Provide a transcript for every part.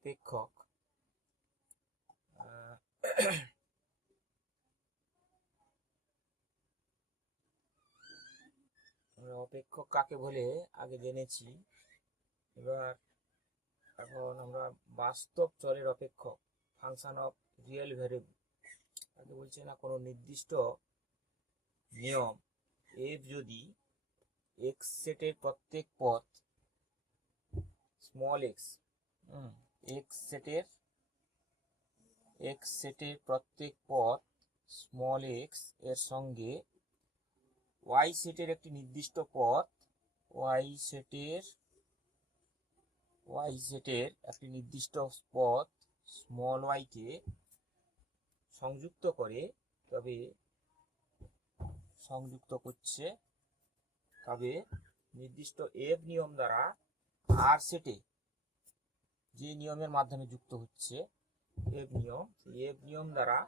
অপেক্ষক আমরা অপেক্ষক কাকে বলে আগে জেনেছি। এখন আমরা বাস্তব চলের অপেক্ষক, ফাংশন অফ রিয়েল ভ্যারিয়েবল, তাকে বলছে না কোনো নির্দিষ্ট নিয়ম এফ যদি এক্স সেটের প্রত্যেক পথ স্মল এক্স এক্স সেটের প্রত্যেক পথ স্মল এক্স এর সঙ্গে ওয়াই সেটের একটি নির্দিষ্ট পথ ওয়াই সেটের একটি নির্দিষ্ট পথ স্মল ওয়াই কে সংযুক্ত করে তবে নির্দিষ্ট এফ নিয়ম দ্বারা আর সেটে যে নিয়মের মাধ্যমে যুক্ত হচ্ছে এফ নিয়ম দ্বারা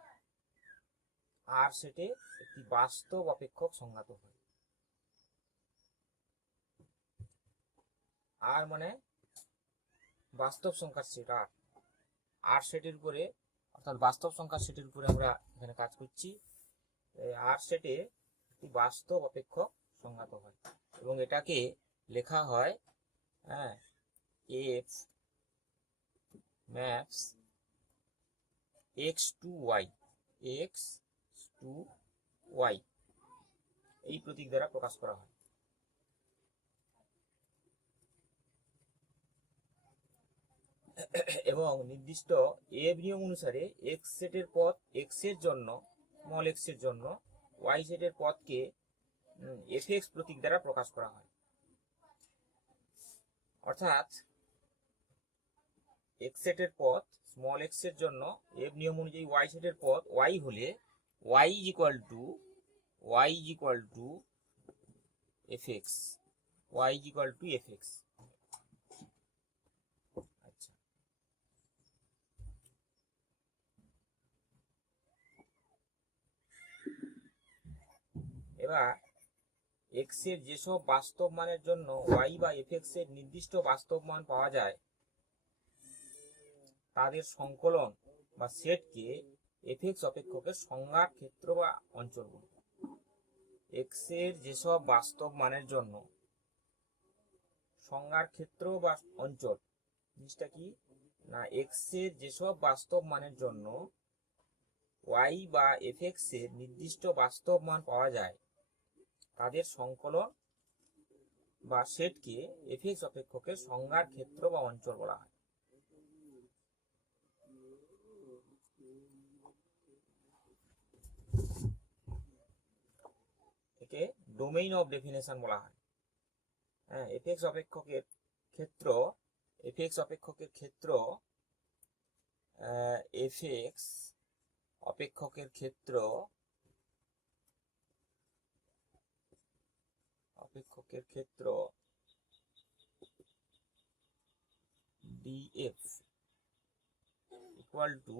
আর সেটে একটি বাস্তব অপেক্ষক সংজ্ঞাত হয়। আর মানে বাস্তব সংখ্যার সেট, আর সেটের উপরে, অর্থাৎ বাস্তব সংখ্যার সেটের উপরে আমরা এখানে কাজ করছি। আর সেটে একটি বাস্তব অপেক্ষক সংজ্ঞাত হয় এবং এটাকে লেখা হয় F maps X to Y এই প্রতীক দ্বারা প্রকাশ করা হয়। এবং নির্দিষ্ট এফ নিয়ম অনুসারে এক্স সেটের পথ এক্স এর জন্য স্মল এক্স এর জন্য ওয়াই সেটের পথকে এফ এক্স প্রতীক দ্বারা প্রকাশ করা হয়। অর্থাৎ এক্স সেটের পথ স্মল এক্স এর জন্য এফ নিয়ম অনুযায়ী ওয়াই সেটের পথ ওয়াই হলে Y is equal to F X, এবার এক্স এর যেসব বাস্তব মানের জন্য ওয়াই বা এফ এক্স এর নির্দিষ্ট বাস্তব মান পাওয়া যায় তাদের সংকলন বা সেটকে এফ এক্স অপেক্ষকের সংজ্ঞার ক্ষেত্র বা অঞ্চল বলে। এক্স এর যেসব বাস্তব মানের জন্য সংজ্ঞার ক্ষেত্র বা অঞ্চল জিনিসটা কি না, এক্স এর যেসব বাস্তব মানের জন্য ওয়াই বা এফ এক্স এর নির্দিষ্ট বাস্তব মান পাওয়া যায় তাদের সংকলন বা সেটকে এফ এক্স অপেক্ষকের সংজ্ঞার ক্ষেত্র বা অঞ্চল বলা হয়। একে ডোমেইন অফ ডেফিনেশন বলা হয়। এফ এক্স অপেক্ষকের ক্ষেত্র এফ এক্স অপেক্ষকের ক্ষেত্র df equal to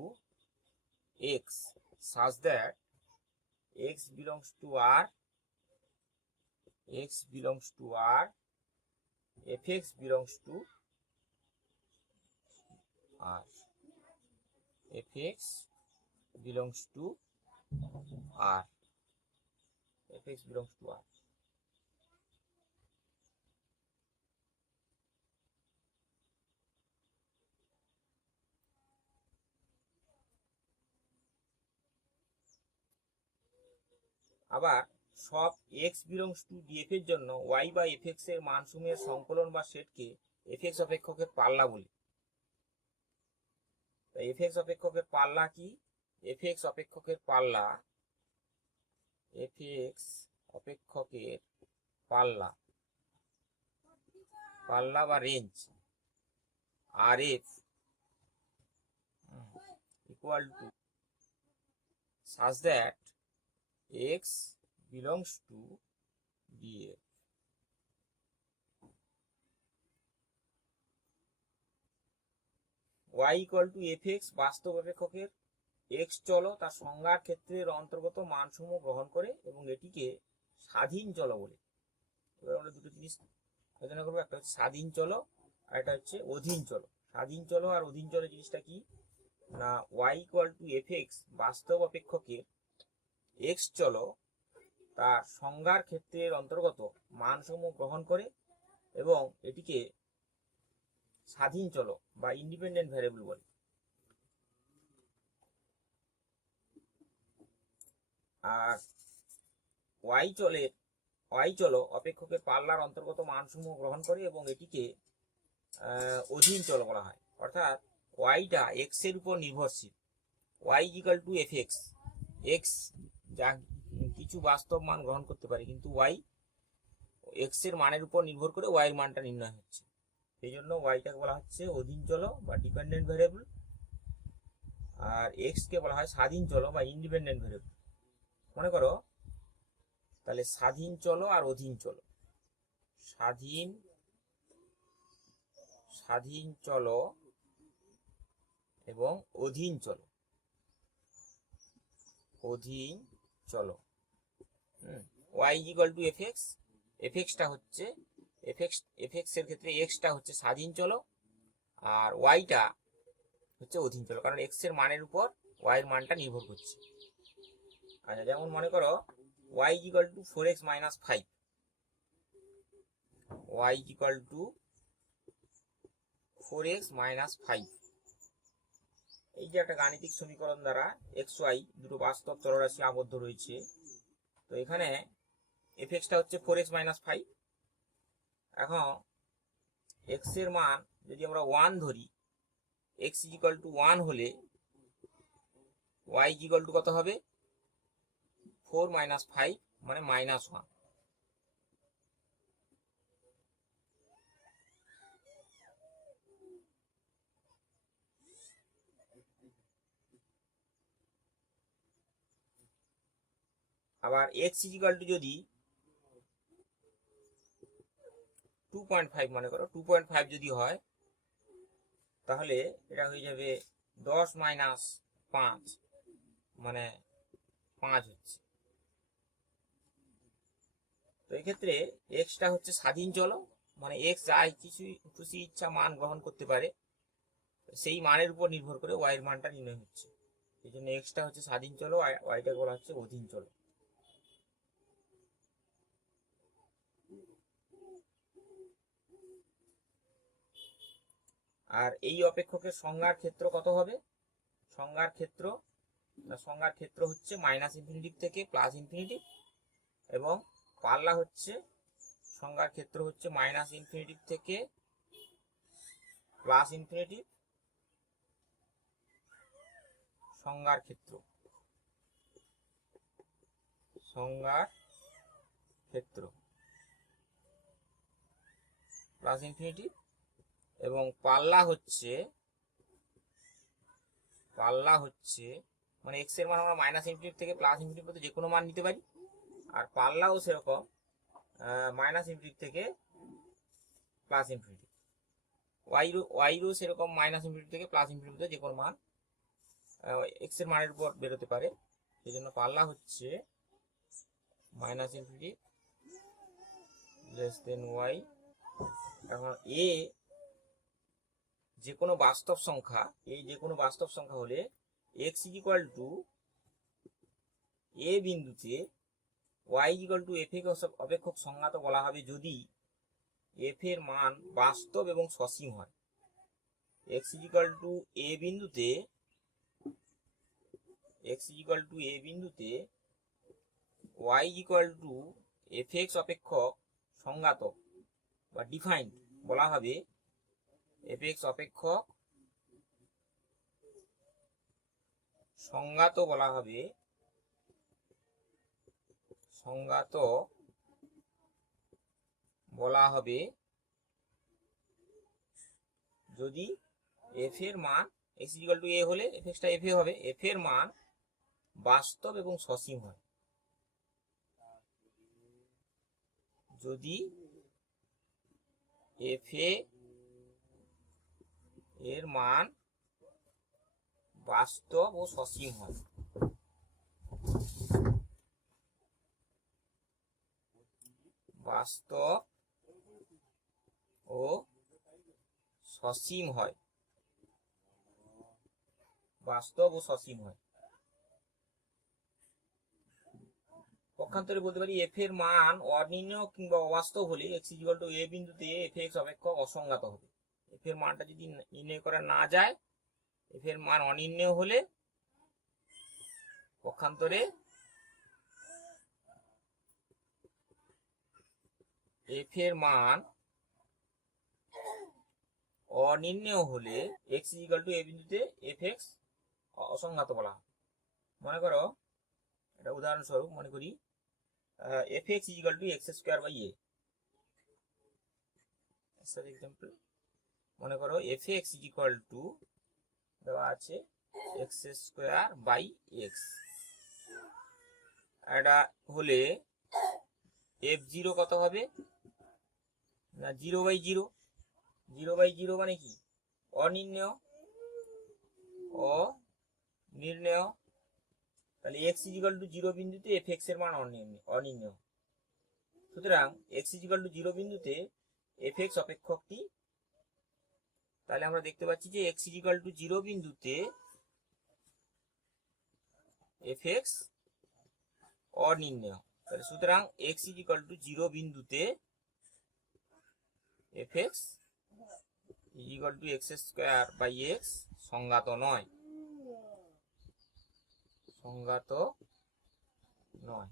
x such that x belongs to R, fx belongs to R, fx belongs to R. আবার সব x belongs to df এর জন্য y বা fx এর মানসমূহের সংকলন বা সেটকে fx অপেক্ষকের পাল্লা বলি। তাই fx অপেক্ষকের পাল্লা কি? fx অপেক্ষকের পাল্লা বা range rf equal to such that x belongs to df. y equal to fx বাস্তব অপেক্ষকের x চল তার সংজ্ঞার ক্ষেত্রের অন্তর্গত মানসমূহ গ্রহণ করে এবং এটিকে স্বাধীন চল বলে। এবার আমরা দুটো জিনিস আলোচনা করবো, একটা হচ্ছে স্বাধীন চল আর একটা হচ্ছে অধীন চল। স্বাধীন চল আর অধীন চল জিনিসটা কি না, Y equal to F X বাস্তব অপেক্ষকের এক্স চল তার সংজ্ঞার ক্ষেত্রের অন্তর্গত মানসমূহ গ্রহণ করে এবং এটিকে স্বাধীন চল বা ইন্ডিপেন্ডেন্ট ভ্যারিয়েবল বলে। আর ওয়াই চল অপেক্ষকের পাল্লার অন্তর্গত মানসমূহ গ্রহণ করে এবং এটিকে অধীন চল বলা হয়। অর্থাৎ ওয়াইটা এক্স এর উপর নির্ভরশীল, Y equal to F X, X যা কিছু বাস্তব মান গ্রহণ করতে পারে, কিন্তু ওয়াই এক্স এর মানের উপর নির্ভর করে ওয়াই এর মানটা নির্ণয় হচ্ছে। সেই জন্য ওয়াইটাকে বলা হচ্ছে অধীন চল বা ডিপেন্ডেন্ট ভ্যারিয়েবল, আর এক্স কে বলা হয় স্বাধীন চল বা ইন্ডিপেন্ডেন্ট ভ্যারিয়েবল। মনে করো তাহলে স্বাধীন চল আর অধীন চল, স্বাধীন চল এবং অধীন চল, Y equal to F X, F এক্সটা হচ্ছে এফ এক্স এর ক্ষেত্রে এক্সটা হচ্ছে স্বাধীন চল আর ওয়াইটা হচ্ছে অধীন চল, কারণ এক্স এর মানের উপর ওয়াই এর মানটা নির্ভর করছে। আচ্ছা, যেমন মনে করো Y equal to 4x minus 5, Y equal to 4x minus 5, এই যে একটা গাণিতিক সমীকরণ দ্বারা এক্স ওয়াই দুটো বাস্তব চলরাশি আবদ্ধ রয়েছে। তো এখানে এফ এক্সটা হচ্ছে 4x মাইনাস 5। এখন এক্স এর মান যদি আমরা 1 ধরি, এক্স ইকুয়াল টু 1 হলে ওয়াই ইকুয়াল টু কত হবে 4 মাইনাস 5 মানে মাইনাস 1। আবার এক্স ইকুয়াল টু যদি 2.5 মনে করো, 2.5 যদি হয় তাহলে এটা হয়ে যাবে 10 মাইনাস 5 মানে 5 হচ্ছে। তো এক্ষেত্রে এক্সটা হচ্ছে স্বাধীন চল, মানে এক্স যা কিছু খুশি ইচ্ছা মান গ্রহণ করতে পারে, সেই মানের উপর নির্ভর করে ওয়াই এর মানটা নির্ণয় হচ্ছে। এই জন্য এক্সটা হচ্ছে স্বাধীন চল, ওয়াইটা বলা হচ্ছে অধীন চল। আর এই অপেক্ষকের সংজ্ঞার ক্ষেত্র কত হবে? সংজ্ঞার ক্ষেত্র হচ্ছে মাইনাস ইনফিনিটি থেকে প্লাস ইনফিনিটি, এবং পাল্লা হচ্ছে সংজ্ঞার ক্ষেত্র হচ্ছে মাইনাস ইনফিনিটি থেকে প্লাস ইনফিনিটি। সংজ্ঞার ক্ষেত্র প্লাস ইনফিনিটি, এবং পাল্লা হচ্ছে মানে এক্স এর মান আমরা মাইনাস ইনফিনিটি থেকে প্লাস ইনফিনিটি পর্যন্ত যে কোনো মান নিতে পারি, আর পাল্লাও সেরকম মাইনাস ইনফিনিটি থেকে প্লাস ইনফিনিটি। ওয়াইরও সেরকম মাইনাস ইনফিনিটি থেকে প্লাস ইনফিনিটি যে কোনো মান এক্স এর মানের উপর বেরোতে পারে। সেই জন্য পাল্লা হচ্ছে minus infinity less than Y. এখন এ যে কোনো বাস্তব সংখ্যা হলে এক্স ইকুয়াল টু এ বিন্দুতে Y equal to F X অপেক্ষক সংজ্ঞাত বলা হবে যদি এফ এর মান বাস্তব এবং সসীম হয়। এক্স ইকুয়াল টু এ বিন্দুতে Y equal to F X অপেক্ষক সংজ্ঞাত বা ডিফাইন্ড বলা হবে, এফ এক্স অপেক্ষক সংজ্ঞাত বলা হবে যদি এফ এর মান এক্স ইকুয়াল টু এ হলে এফ এক্সটা এফ এ হবে, এফ এর মান বাস্তব এবং সসীম হয়। যদি এফ এর মান বাস্তব ও সসীম হয়। বাস্তব ও সসীম হয় বাস্তব ও সসীম হয়। পক্ষান্তরে বলতে পারি এফ এর মান অনির্ণেয় কিংবা অবাস্তব হলে এক্স ইকুয়াল টু এ বিন্দুতে এফ এক্স অপেক্ষক অসংজ্ঞাত হবে। এফ এর মানটা যদি নির্ণয় করা না যায়, এফ এর মান অনির্ণেয় হলে পক্ষান্তরে এফ এর মান অনির্ণেয় হলে এক্স ইকুয়াল টু এ বিন্দুতে এফ এক্স অসংজ্ঞাত বলা হয়। মনে করো এটা উদাহরণস্বরূপ মনে করি F X equal to X square by a. Example মনে করো এফ এক্স ইকুয়াল টু দেওয়া আছে এক্স স্কোয়ার বাই এক্স। এটা হলে এফ জিরো কত হবে না 0/0। 0/0 মানে কি অনির্ণেয়। অনির্ণেয় তাহলে এক্স ইকুয়াল টু 0 বিন্দুতে এফ এক্স এর মান অনির্ণেয়। সুতরাং এক্স ইকুয়াল টু 0 বিন্দুতে এফ এক্স অপেক্ষকটি, তাহলে আমরা দেখতে পাচ্ছি যে এক্স ইকুয়াল টু 0 বিন্দুতে এফ এক্স অনির্ণেয়। তাহলে সুতরাং এক্স ইকুয়াল টু 0 বিন্দুতে F X equal to X square by X সংজ্ঞাত নয়। সংজ্ঞাত নয়।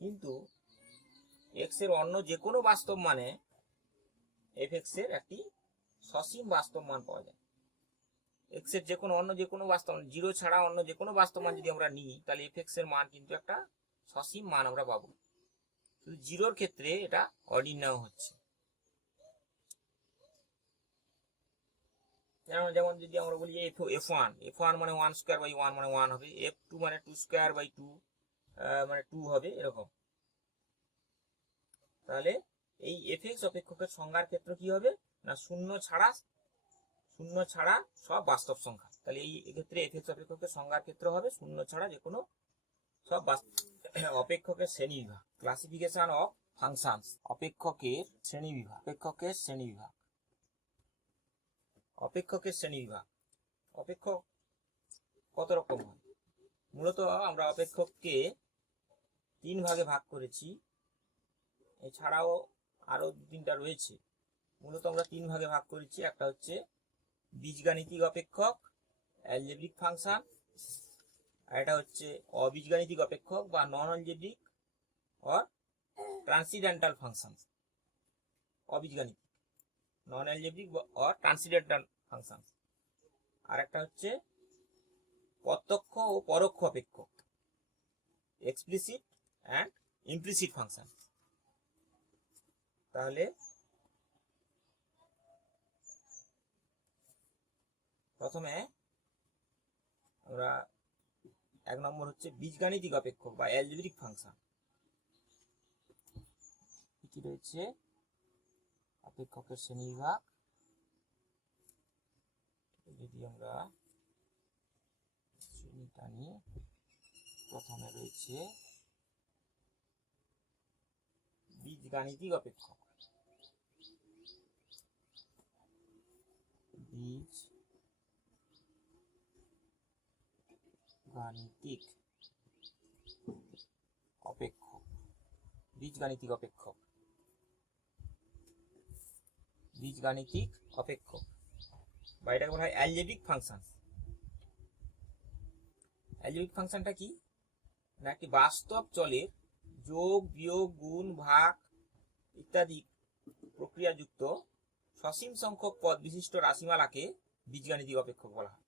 কিন্তু এক্স এর অন্য যে কোনো বাস্তব মানে এফ এক্স এর একটি সসীম বাস্তব মান পাওয়া যায়। এক্স এর অন্য যে কোনো বাস্তব মান 0 ছাড়া অন্য যে কোনো বাস্তব মান যদি আমরা নিই, তাহলে এফ এক্স এর মান কিন্তু একটা সসীম মান আমরা পাবো। শুধু 0-র ক্ষেত্রে এটা অনির্ণেয় হচ্ছে। যেমন যদি আমরা বলি f1 মানে 1 স্কোয়ার বাই 1 মানে 1 হবে, f2 মানে 2 স্কোয়ার বাই 2 মানে 2 হবে, এরকম। তাহলে এই এফ এক্স অপেক্ষকের সংজ্ঞার ক্ষেত্রে কি হবে না শূন্য ছাড়া সব বাস্তব সংখ্যা। তাহলে এই ক্ষেত্রে এফ এক্স অপেক্ষকের সংজ্ঞার ক্ষেত্র হবে শূন্য ছাড়া যে কোনো সব অপেক্ষকের শ্রেণীবিভাগ। Classification of functions. অপেক্ষকের শ্রেণীবিভাগ। অপেক্ষক কত রকম হয়? মূলত আমরা অপেক্ষককে 3 ভাগে ভাগ করেছি, এছাড়াও আরো 2-3টা রয়েছে। মূলত আমরা 3 ভাগে ভাগ করেছি। একটা হচ্ছে বীজগাণিতিক অপেক্ষক, অ্যালজেব্রিক ফাংশন, আর এটা হচ্ছে অবীজগাণিতিক অপেক্ষক বা non algebraic or transcendental function. অবীজগাণিতিক, non algebraic or transcendental function. আর একটা হচ্ছে প্রত্যক্ষ ও পরোক্ষ অপেক্ষক, এক্সপ্লিসিট অ্যান্ড ইমপ্লিসিট ফাংশন। তাহলে প্রথমে আমরা 1 নম্বর হচ্ছে বীজগাণিতিক অপেক্ষক বা অ্যালজেব্রিক ফাংশন। কি রয়েছে অপেক্ষকের শ্রেণীবিভাগ, যদি আমরা শ্রেণীটা নিই, প্রথমে রয়েছে বীজগাণিতিক অপেক্ষক। বীজগাণিতিক অপেক্ষক বা এটাকে বলা হয় অ্যালজেব্রিক ফাংশন। অ্যালজেব্রিক ফাংশনটা কি না একটি বাস্তব চলের যোগ, বিয়োগ, গুণ, ভাগ ইত্যাদি প্রক্রিয়াযুক্ত সসীম সংখ্যক পদ বিশিষ্ট রাশিমালাকে বীজগাণিতিক অপেক্ষক বলা হয়।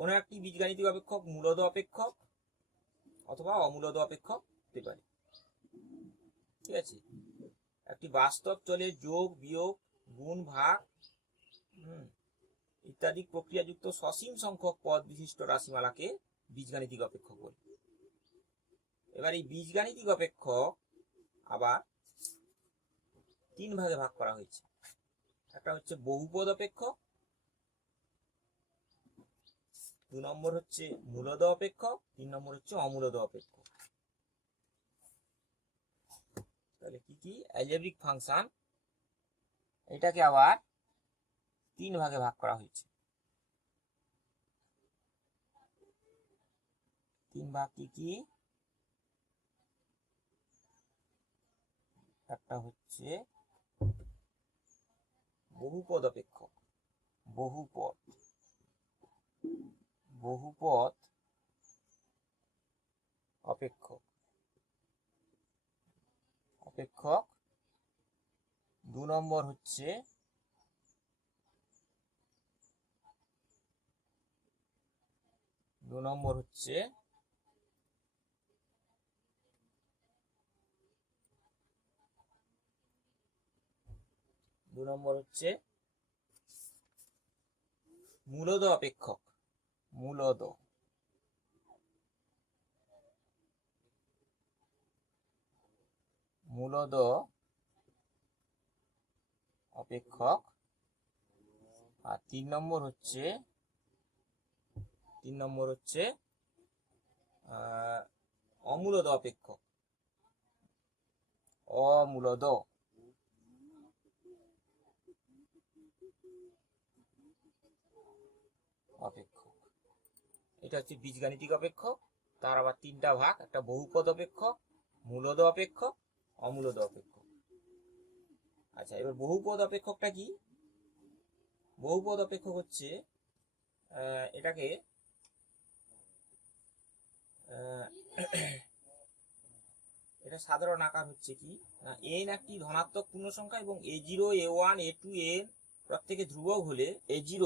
কোন একটি বীজগাণিতিক অপেক্ষক মূলদ অপেক্ষক অথবা অমূলদ অপেক্ষক হতে পারে। ঠিক আছে, একটি বাস্তব চলের যোগ, বিয়োগ, গুণ, ভাগ ইত্যাদি প্রক্রিয়াযুক্ত সসীম সংখ্যক পদ বিশিষ্ট রাশিমালাকে বীজগাণিতিক অপেক্ষক বলে। এবার এই বীজগাণিতিক অপেক্ষক আবার 3 ভাগে ভাগ করা হয়েছে। একটা হচ্ছে বহুপদ অপেক্ষক, 2 নম্বর হচ্ছে মূলদ অপেক্ষক, 3 নম্বর হচ্ছে অমূলদ অপেক্ষক। তাহলে কি অ্যালজেব্রিক ফাংশন এটাকে আবার 3 ভাগে ভাগ করা হয়েছে। 3 ভাগ কি কি? একটা হচ্ছে বহুপদ অপেক্ষক, বহুপদ অপেক্ষক, 2 নম্বর হচ্ছে মূলদ অপেক্ষক, মূলদ অপেক্ষক। আর 3 নম্বর হচ্ছে অমূলদ অপেক্ষক, অমূলদ অপেক্ষক। এটা হচ্ছে বীজগাণিতিক অপেক্ষক। তার আবার 3টা ভাগ, একটা বহুপদ অপেক্ষক, মূলদ অপেক্ষক, অমূলদ অপেক্ষক। আচ্ছা, এবার বহুপদ অপেক্ষকটা কি? বহুপদ অপেক্ষক হচ্ছে এটাকে এটা সাধারণ আকার হচ্ছে কি, n একটি ধনাত্মক পূর্ণ সংখ্যা এবং a0, a1, a2, an প্রত্যেকে ধ্রুবক হলে a0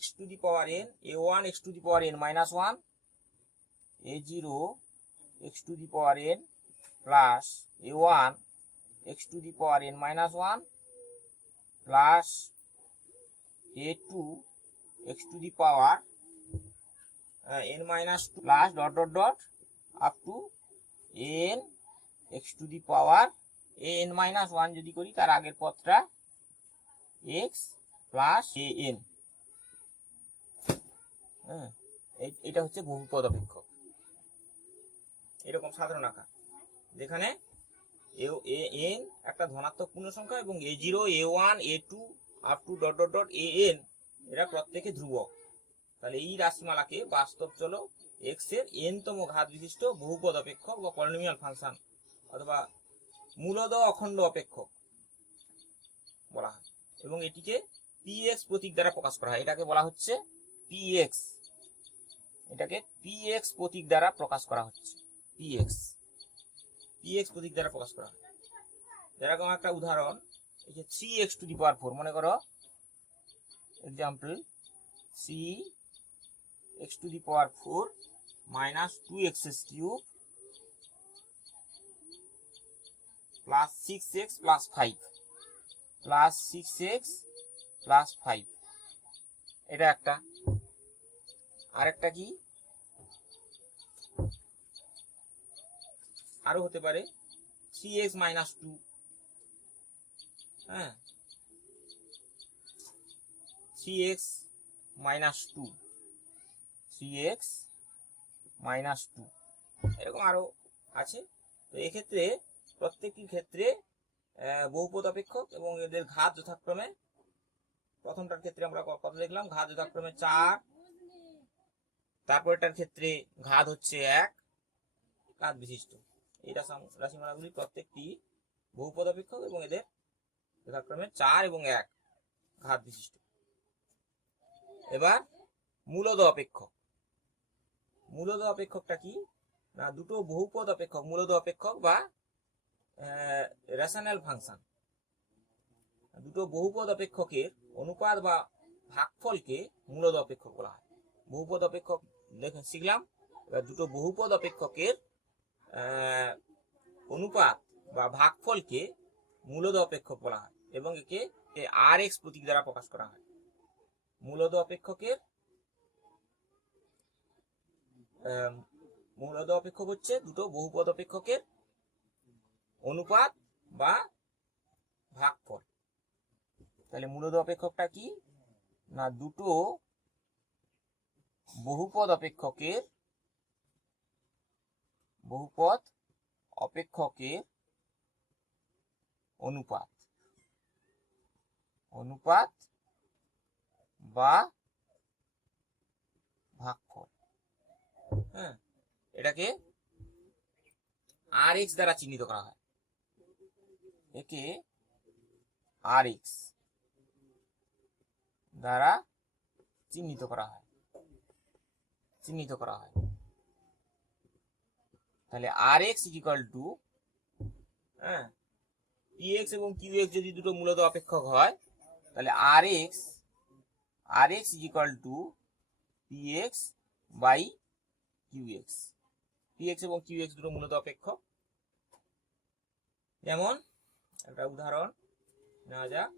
x to the power n, a1 x to the power n minus 1, a0 x to the power n plus a1 x to the power n minus 1 plus a2 x to the power n minus 2 plus dot dot dot up to n x to the power n minus 1 যদি করি তার আগের পদটা x plus an। এটা হচ্ছে বহুপদ অপেক্ষক। এরকম সাধারণ আকার যেখানে an একটা ধনাত্মক পূর্ণ সংখ্যা এবং a0, a1, a2 up to dot dot dot an এরা প্রত্যেকে ধ্রুবক। তাহলে এই রাশিমালাকে বাস্তব চলক x এর n তম ঘাত বিশিষ্ট বহুপদ অপেক্ষক বা পলিনোমিয়াল ফাংশন অথবা মূলদ অখণ্ড অপেক্ষক বলা হয় এবং এটিকে px প্রতীক দ্বারা প্রকাশ করা হয়। এটাকে বলা হচ্ছে px, এটাকে px প্রতীক দ্বারা প্রকাশ করা হচ্ছে। px প্রতীক দ্বারা প্রকাশ করা হয়। যেরকম একটা উদাহরণ, এই যে 3x টু দি পাওয়ার 4, মনে করো example 3x two the power 4 minus 2x cube plus 6x plus 5 plus 6x plus 5। এটা একটা। আরেকটা কি, আরো হতে পারে 3x মাইনাস 2, হ্যাঁ 3x মাইনাস 2, 3x মাইনাস 2, এরকম আরো আছে। তো এক্ষেত্রে প্রত্যেকটির ক্ষেত্রে বহুপদ অপেক্ষক এবং এদের ঘাত যথাক্রমে, প্রথমটার ক্ষেত্রে আমরা কত দেখলাম, ঘাত যথাক্রমে 4, তারপরটার ক্ষেত্রে ঘাত হচ্ছে 1 ঘাত বিশিষ্ট। এই রাশিমালাগুলি প্রত্যেকটি বহুপদ অপেক্ষক এবং এদের যথাক্রমে 4 এবং 1 ঘাত বিশিষ্ট। এবার মূলদ অপেক্ষক। মূলদ অপেক্ষকটা কি না, দুটো বহুপদ অপেক্ষক মূলদ অপেক্ষক বা রেশনাল ফাংশন, দুটো বহুপদ অপেক্ষকের অনুপাত বা ভাগফলকে মূলদ অপেক্ষক বলা হয়। বহুপদ অপেক্ষক দেখেন শিখলাম। এবার দুটো বহুপদ অপেক্ষকের অনুপাত বা ভাগফলকে মূলদ অপেক্ষক বলা হয় এবং একে rx প্রতীক দ্বারা প্রকাশ করা হয়। মূলদ অপেক্ষকের মূলদ অপেক্ষক হচ্ছে দুটো বহুপদ অপেক্ষকের অনুপাত বা ভাগফল। তাহলে মূলদ অপেক্ষকটা কি না, দুটো বহুপদ অপেক্ষকের অনুপাত অনুপাত বা ভাগফল। হ্যাঁ, এটাকে আর এক্স দ্বারা চিহ্নিত করা হয়। একে আর এক্স দ্বারা চিহ্নিত করা হয় তাহলে আর এক্স ইকুয়াল টু, হ্যাঁ, পি এক্স এবং কিউ এক্স যদি দুটো মূলত অপেক্ষক হয় তাহলে R X equal to P X by Q X. P X এবং কিউ এক্স দুটো মূলত অপেক্ষক। যেমন একটা উদাহরণ নেওয়া যাক,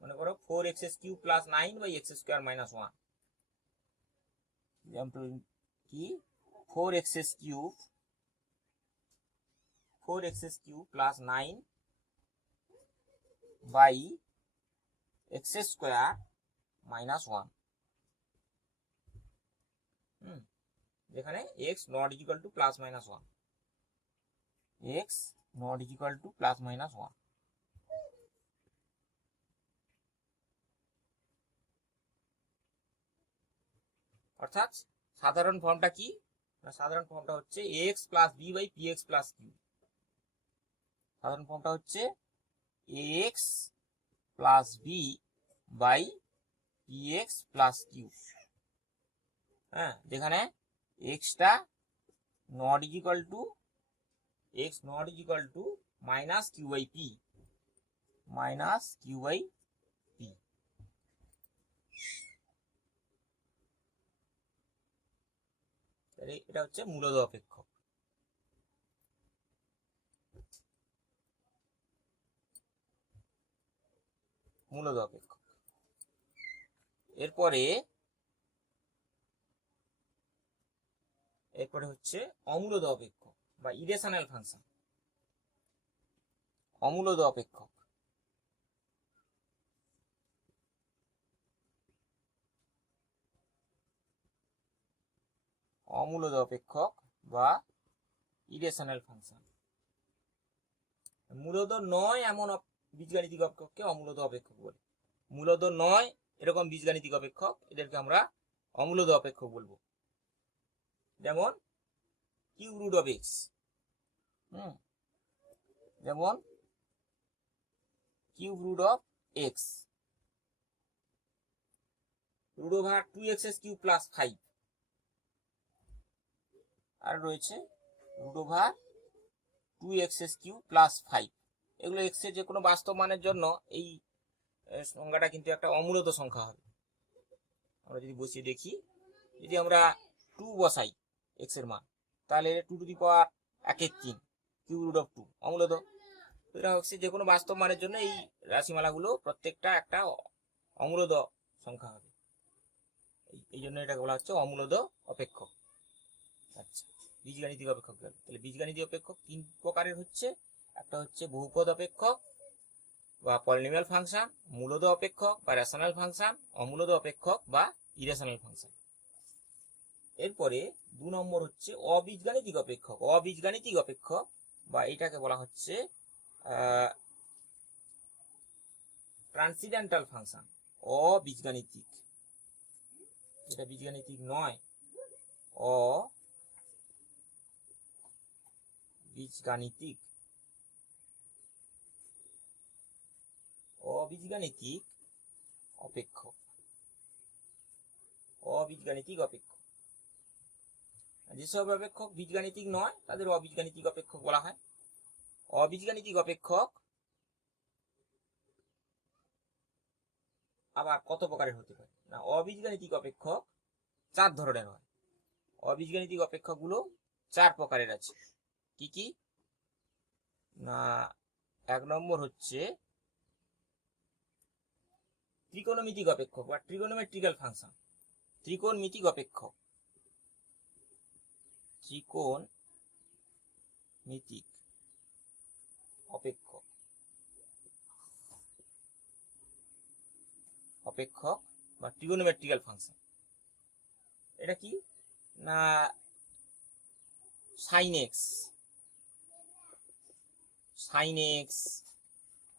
মনে করো 4x³ plus 9 by x² minus 1। কি 4x³ plus 9 by x² minus 1, যেখানে x not equal to plus minus 1, x not equal to plus minus 1। অর্থাৎ সাধারণ ফর্মটা কি? সাধারণ ফর্মটা হচ্ছে ax plus b by px plus q। সাধারণ ফর্মটা হচ্ছে ax plus b by px plus q। হ্যাঁ, যেখানে x not equal to minus q by p, এটা হচ্ছে মূলদ অপেক্ষক। এরপরে হচ্ছে অমূলদ অপেক্ষক বা ইরেশনাল ফাংশন। অমূলদ অপেক্ষক বা ইরেশনাল ফাংশন। মূলদ নয় এমন বীজগাণিতিক অপেক্ষককে অমূলদ অপেক্ষক বলে। মূলদ নয় এরকম বীজগাণিতিক অপেক্ষক, এদেরকে আমরা অমূলদ অপেক্ষক বলবো। যেমন কিউব রুট অফ এক্স, যেমন cube root of X root over 2x³ plus 5, আর রয়েছে রুট ওভার 2x³ প্লাস 5। এগুলো এক্স এর যে কোনো বাস্তব মানের জন্য এই সংখ্যাটা কিন্তু একটা অমূলদ সংখ্যা হবে। আমরা যদি বসিয়ে দেখি, যদি আমরা 2 বসাই এক্স এর মান, তাহলে 2 to the power 1/3 cube root of 2 অমূলদ। সুতরাং যে কোনো বাস্তব মানের জন্য এই রাশিমালাগুলো প্রত্যেকটা একটা অমূলদ সংখ্যা হবে। এই জন্য এটাকে বলা হচ্ছে অমূলদ অপেক্ষক। আচ্ছা, বীজগাণিতিক অপেক্ষক গেল। তাহলে বীজগাণিতিক অপেক্ষক 3 প্রকারের হচ্ছে। একটা হচ্ছে বহুপদ অপেক্ষক বা পলিনোমিয়াল ফাংশন, মূলদ অপেক্ষক বা রেশনাল ফাংশন, অমূলদ অপেক্ষক বা ইরেশনাল ফাংশন। এরপরে 2 নম্বর হচ্ছে অবীজগাণিতিক অপেক্ষক। অবীজগাণিতিক অপেক্ষক বা এটাকে বলা হচ্ছে ট্রান্সিডেন্টাল ফাংশন। অবীজগাণিতিক, এটা বীজগাণিতিক নয়, অবীজগাণিতিক অপেক্ষক। অবীজগাণিতিক অপেক্ষক, যেসব অপেক্ষক বীজগাণিতিক নয় তাদের অবীজগাণিতিক অপেক্ষক বলা হয়। অবীজগাণিতিক অপেক্ষক আবার কত প্রকারের হতে পারে না? অবীজগাণিতিক অপেক্ষক 4 ধরনের হয়। অবীজগাণিতিক অপেক্ষক গুলো 4 প্রকারের আছে। কি কি না? 1 নম্বর হচ্ছে ত্রিকোণমিতিক অপেক্ষক বা ট্রিগোনোমেট্রিক্যাল ফাংশন। ত্রিকোণমিতিক অপেক্ষক, ত্রিকোণমিতিক অপেক্ষক বা ট্রিগোনোমেট্রিক্যাল ফাংশন। এটা কি না? sin x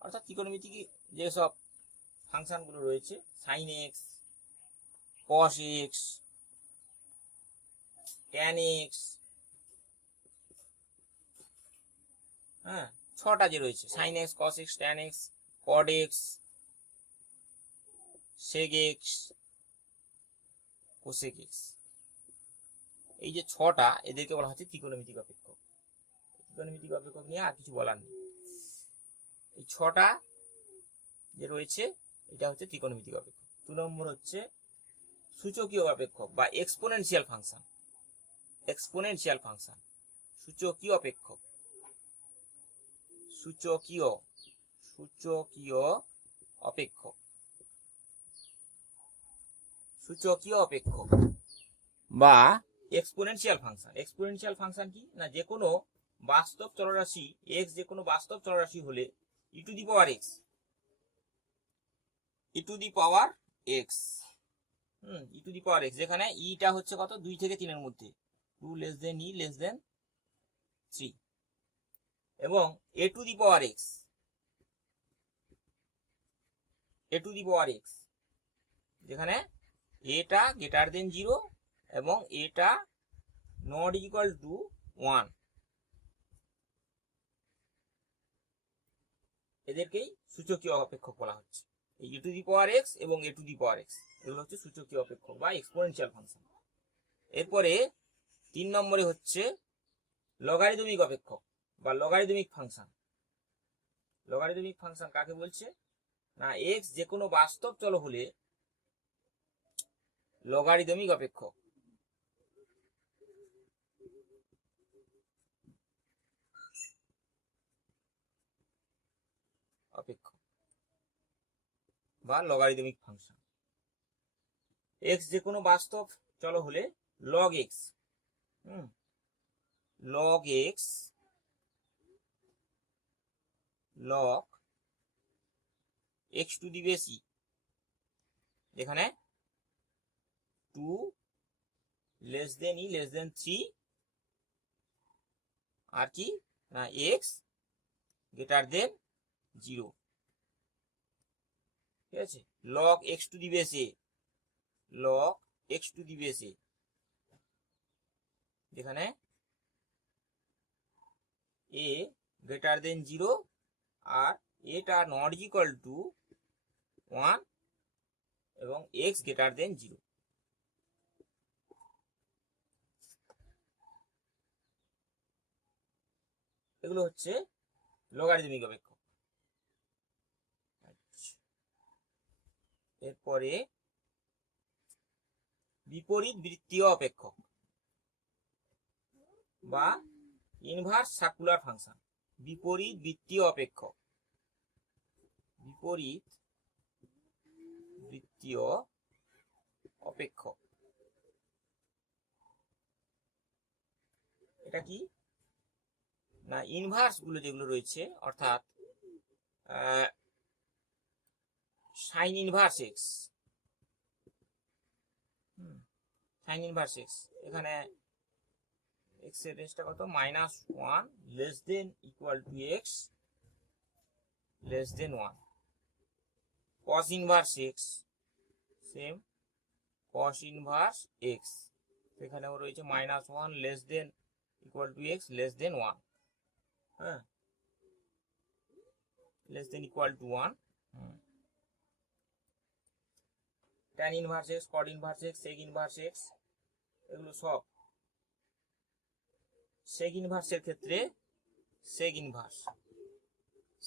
অর্থাৎ ত্রিকোণমিতিক যেসব ফাংশনগুলো রয়েছে sine X, cos X, tan X, হ্যাঁ 6টা যে রয়েছে sine X, cos X, tan X, cot X, sec X, cosec X, এই যে 6টা এদেরকে বলা হচ্ছে ত্রিকোণমিতিক অপেক্ষক। ত্রিকোণমিতিক অপেক্ষক নিয়ে আর কিছু বলার নেই। এই 6টা যে রয়েছে এটা হচ্ছে ত্রিকোণমিতিক অপেক্ষক। 2 নম্বর হচ্ছে সূচকীয় অপেক্ষক বা এক্সপোনেনশিয়াল ফাংশন। এক্সপোনেনশিয়াল ফাংশন, সূচকীয় অপেক্ষক, সূচকীয় অপেক্ষক, সূচকীয় অপেক্ষক বা এক্সপোনেনশিয়াল ফাংশন। এক্সপোনেনশিয়াল ফাংশন কি না, যে কোনো বাস্তব চলরাশি x, যে কোনো বাস্তব চলরাশি হলে e two the power x, e two the power x, e two the power x, যেখানে e টা হচ্ছে কত 2 থেকে 3 এর মধ্যে, 2 less than e less than 3, এবং a two the power x, a two the power x, যেখানে a টা গ্রেটার দেন 0 এবং a টা নট ইকুয়াল টু 1, এদেরকেই সূচকীয় অপেক্ষক বলা হচ্ছে। এই e two the power x এবং a two the power x এগুলো হচ্ছে সূচকীয় অপেক্ষক বা এক্সপোনেনশিয়াল ফাংশন। এরপরে 3 নম্বরে হচ্ছে লগারিদমিক অপেক্ষক বা লগারিদমিক ফাংশন। লগারিদমিক ফাংশন কাকে বলছে না, x যে কোনো বাস্তব চল হলে লগারিদমিক অপেক্ষক, বা লগারিদমিক ফাংশন। x যে কোনো বাস্তব চল হলে log x, log x, log x to the base e, যেখানে 2 less than e less than 3 আর কি না x গ্রেটার দেন 0, ঠিক আছে। log x to the base a, log x to the base a, যেখানে a গ্রেটার দেন 0 আর a টা not equal to 1 এবং x greater than 0। এগুলো হচ্ছে লগারিদমিক অপেক্ষক। এরপরে বিপরীত বৃত্তীয় অপেক্ষক বা ইনভার্স সার্কুলার ফাংশন। বিপরীত বৃত্তীয় অপেক্ষক, বিপরীত বৃত্তীয় অপেক্ষক, এটা কি না, ইনভার্স গুলো যেগুলো রয়েছে অর্থাৎ sign inverse x, sign inverse x, এখানে এক্স এর রেঞ্জটা কত -1 less than equal to x less than 1। cos inverse x same, cos inverse x এখানেও রয়েছে -1 less than equal to x less than 1, হ্যাঁ less than equal to 1। tan inverse x, cot inverse X, sec inverse x, এগুলো সব sec ইনভার্সের ক্ষেত্রে sec inverse,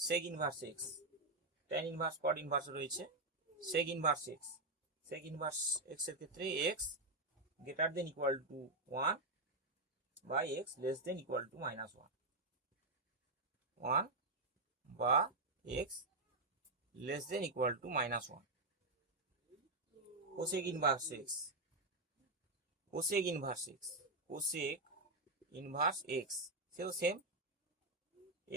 sec inverse x, tan inverse, cot inverse রয়েছে, sec inverse X, sec inverse X এর ক্ষেত্রে x greater than equal to 1 বা x less than equal to -1 বা x less than equal to -1। cosec inverse X, cosec inverse X, cosec inverse X সেও same,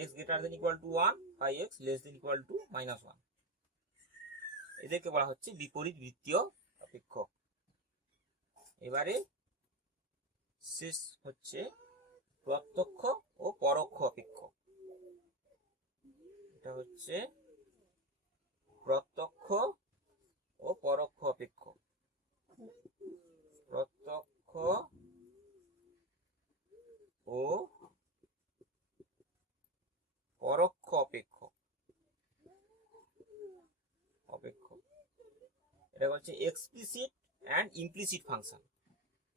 x greater than equal to 1 বা x less than equal to -1। এদেরকে বলা হচ্ছে বিপরীত বৃত্তীয় অপেক্ষক। এবারে শেষ হচ্ছে প্রত্যক্ষ ও পরোক্ষ অপেক্ষক। এটা হচ্ছে প্রত্যক্ষ ও পরোক্ষ অপেক্ষ, প্রত্যক্ষ ও পরোক্ষ অপেক্ষ, এটা হচ্ছে explicit and implicit function,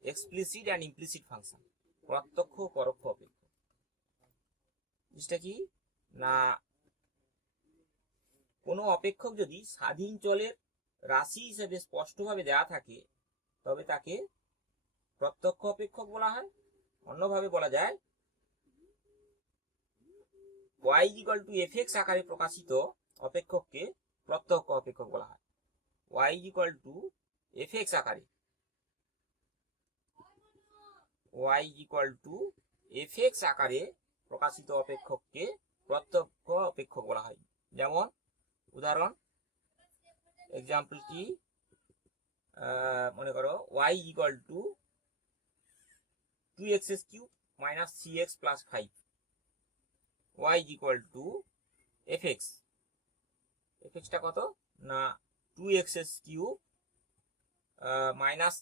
explicit and implicit function, প্রত্যক্ষ ও পরোক্ষ অপেক্ষ। জিনিসটা কি না, কোনো অপেক্ষক যদি স্বাধীন চলের রাশি হিসেবে স্পষ্টভাবে দেয়া থাকে তবে তাকে প্রত্যক্ষ অপেক্ষক বলা হয়। অন্যভাবে বলা যায় y = fx আকারে প্রকাশিত অপেক্ষককে প্রত্যক্ষ অপেক্ষক বলা হয়। y = fx আকারে, y = fx আকারে প্রকাশিত অপেক্ষককে প্রত্যক্ষ অপেক্ষক বলা হয়। যেমন উদাহরণ, এক্সাম্পল কি, মনে করো y = 2x³ - 3x + 5, y = fx, fxটা কত না 2x³ -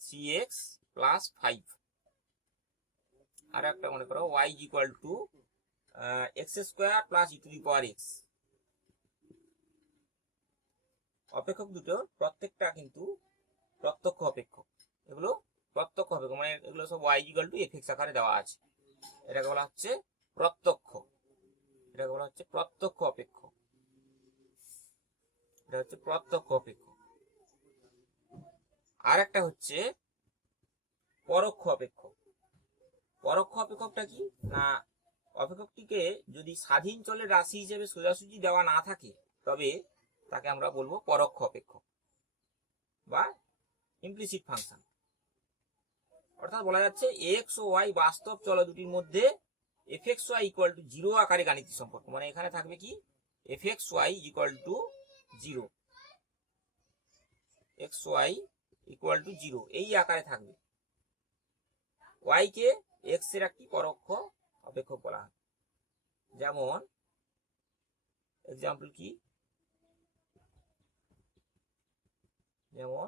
3x + 5। আর একটা মনে করো y = x² + e⁻x। অপেক্ষক দুটো প্রত্যেকটা কিন্তু প্রত্যক্ষ অপেক্ষক, এগুলো প্রত্যক্ষ অপেক্ষক, মানে এগুলো সব y = fx আকারে দেওয়া আছে, এটাকে বলা হচ্ছে প্রত্যক্ষ, এটাকে বলা হচ্ছে প্রত্যক্ষ অপেক্ষ, এটা হচ্ছে প্রত্যক্ষ অপেক্ষ। আর একটা হচ্ছে পরোক্ষ অপেক্ষক। পরোক্ষ অপেক্ষকটা কি না, অপেক্ষকটিকে যদি স্বাধীন চলের রাশি হিসেবে সোজাসুজি দেওয়া না থাকে তবে তাকে আমরা বলবো পরোক্ষ অপেক্ষক বা ইমপ্লিসিট ফাংশন। অর্থাৎ বলা যাচ্ছে এক্স ও ওয়াই বাস্তব চল দুটির মধ্যে fxy = 0 আকারে গাণিতিক সম্পর্ক, মানে এখানে থাকবে কি fxy = 0, xy = 0 এই আকারে থাকবে। y কে x এর একটি পরোক্ষ অপেক্ষক বলা হয়। যেমন এক্সাম্পল কি, যেমন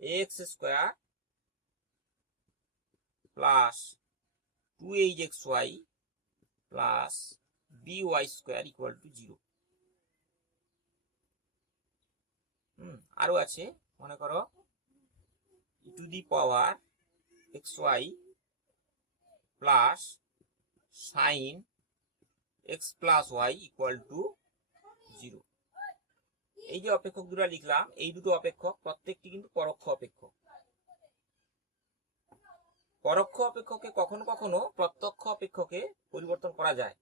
ax² + 2hxy + by² = 0। আরো আছে, মনে করো e⁻xy + sin x + y = 0। এই যে অপেক্ষক দুটো লিখলাম, এই দুটো অপেক্ষক প্রত্যেকটি কিন্তু পরোক্ষ অপেক্ষক। পরোক্ষ অপেক্ষকে কখনো কখনো প্রত্যক্ষ অপেক্ষকে পরিবর্তন করা যায়।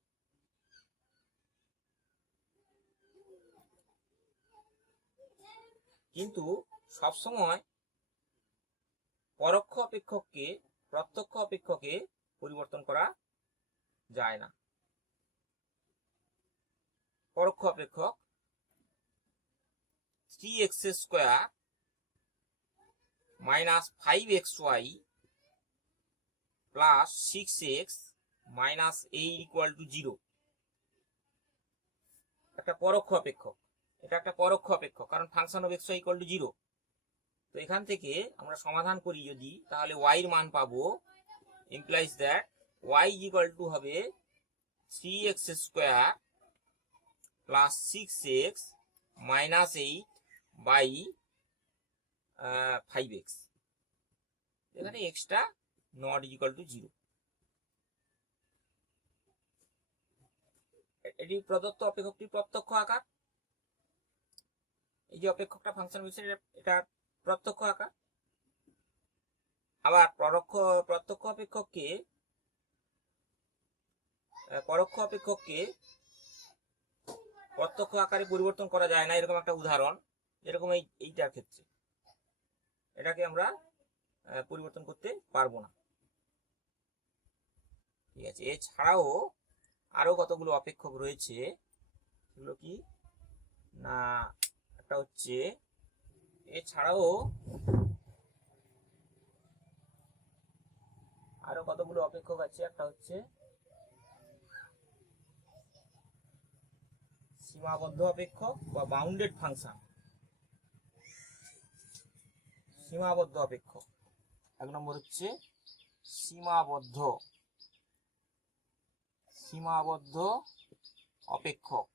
কিন্তু সবসময় পরোক্ষ অপেক্ষককে প্রত্যক্ষ অপেক্ষকে পরিবর্তন করা যায় না। পরোক্ষ অপেক্ষক 3x² - 5xy + 6x - 8 = 0 একটা পরোক্ষ অপেক্ষক, এটা একটা পরোক্ষ অপেক্ষক, কারণ ফাংশন অফ xy = 0। তো এখান থেকে আমরা সমাধান করি যদি, তাহলে y এর মান পাবো, ইমপ্লাইজ দ্যাট y = হবে 3x² + 6x - 8/5x, এখানে xটা not = 0। এটি প্রদত্ত অপেক্ষকটি প্রত্যক্ষ আকার, এই যে অপেক্ষকটা ফাংশন বিষয় এটা প্রত্যক্ষ আকার। আবার পরোক্ষ অপেক্ষককে প্রত্যক্ষ আকারে পরিবর্তন করা যায় না, এরকম একটা উদাহরণ, যেরকম এইটার ক্ষেত্রে এটাকে আমরা পরিবর্তন করতে পারবো না। ঠিক আছে, এছাড়াও আরো কতগুলো অপেক্ষক রয়েছে, সেগুলো কি না, একটা হচ্ছে এছাড়াও আরো কতগুলো অপেক্ষক আছে, একটা হচ্ছে সীমাবদ্ধ অপেক্ষক বা বাউন্ডেড ফাংশন। সীমাবদ্ধ অপেক্ষক, এক নম্বর হচ্ছে সীমাবদ্ধ অপেক্ষক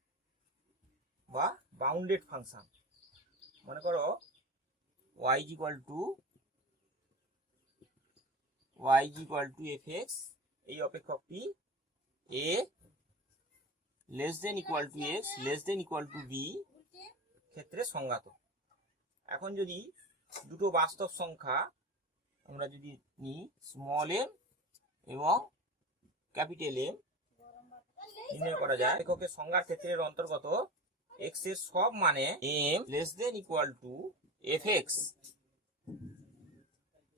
বা বাউন্ডেড ফাংশন। মনে করো y equal to fx, এই অপেক্ষকটি a less than equal to x less than equal to b ক্ষেত্রে সংজ্ঞাত। এখন যদি দুটো বাস্তব সংখ্যা আমরা যদি নিই স্মল m এবং ক্যাপিটাল M নির্ণয় করা যায়, এককের সংজ্ঞার ক্ষেত্রের অন্তর্গত x এর সব মানে m less than equal to fx